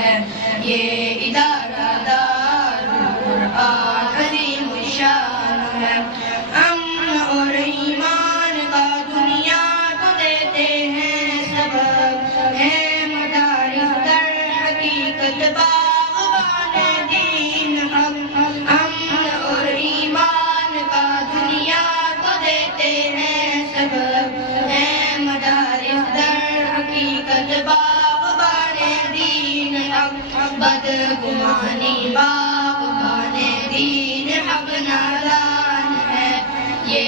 ہے، یہ ادارہ دارالقرآن عظیم الشان ہے۔ امن اور ایمان کا دنیا کو دیتے ہیں سبب، ہے مدارس در حقیقت باغبان دین حق۔ امن اور ایمان کا دنیا کو دیتے ہیں سبب، ہے مدارس در حقیقت باغبان دین حق۔ بدگمانی باغبان دین حق نادان ہے، یہ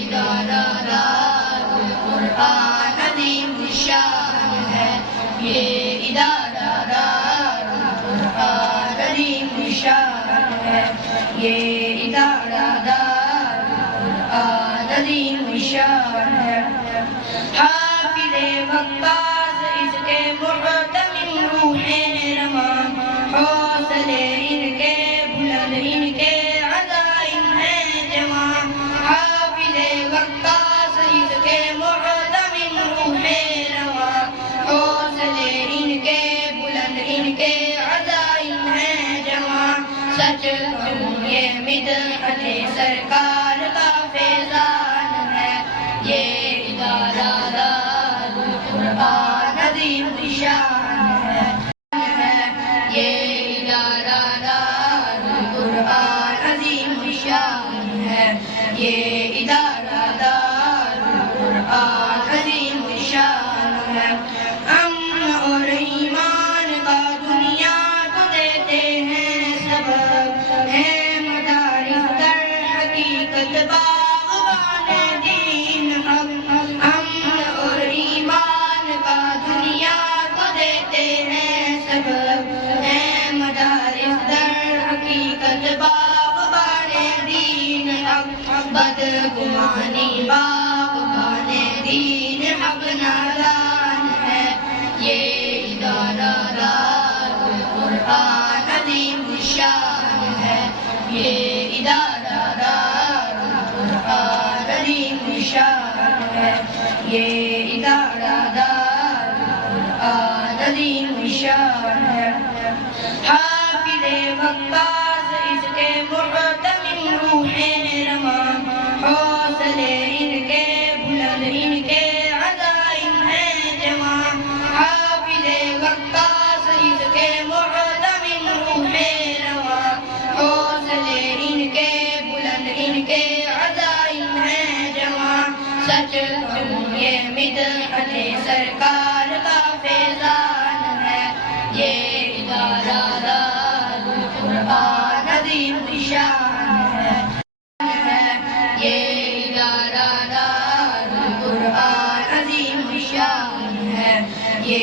ادارہ دارالقرآن عظیم الشان ہے، یہ ادارہ دارالقرآن عظیم الشان ہے، یہ ادارہ دارالقرآن عظیم الشان ہے۔ حافظ وقاص اس کے محتمل روح رواں، حوصلے ان کے بلند ان کے عزائم ہیں جواں۔ حافظ وقاص اس کے محتمل روح رواں، حوصلے ان کے بلند ان کے عزائم ہیں جواں۔ سچ کہوں یہ مدحت سرکار کا فیضان ہے، یہ ادارہ دارالقرآن عظیم الشان ہے، یہ ادارہ دارالقرآن عظیم الشان ہے، یہ ادارہ دارالقرآن عظیم الشان ہے۔ امن اور ایمان کا دنیا کو دیتے ہیں سبب، ہے مدارس در حقیقت باغبان دین حق۔ امن اور ایمان کا دنیا کو دیتے ہیں سبب، ہے مدارس در حقیقت باغبان دین حق۔ بدگمانی باغبان دین حق نادان ہے، یہ ادارہ دارالقرآن عظیم الشان ہے، یہ ادارہ دارالقرآن عظیم الشان ہے، یہ ادارہ دارالقرآن عظیم الشان ہے۔ حافظ وقاص اس کے محتمل روح رواں، حوصلے ان کے بلند ان کے عزائم ہیں جواں۔ حافظ وقاص اس کے محتمل روح رواں، حوصلے ان کے بلند ان کے عزائم ہیں جواں۔ سچ کہوں یہ مدحت سرکار کا فیضان ہے، یہ ادارہ دارالقرآن عظیم الشان ہے، یہ ادارہ دارالقرآن عظیم الشان ہے، یہ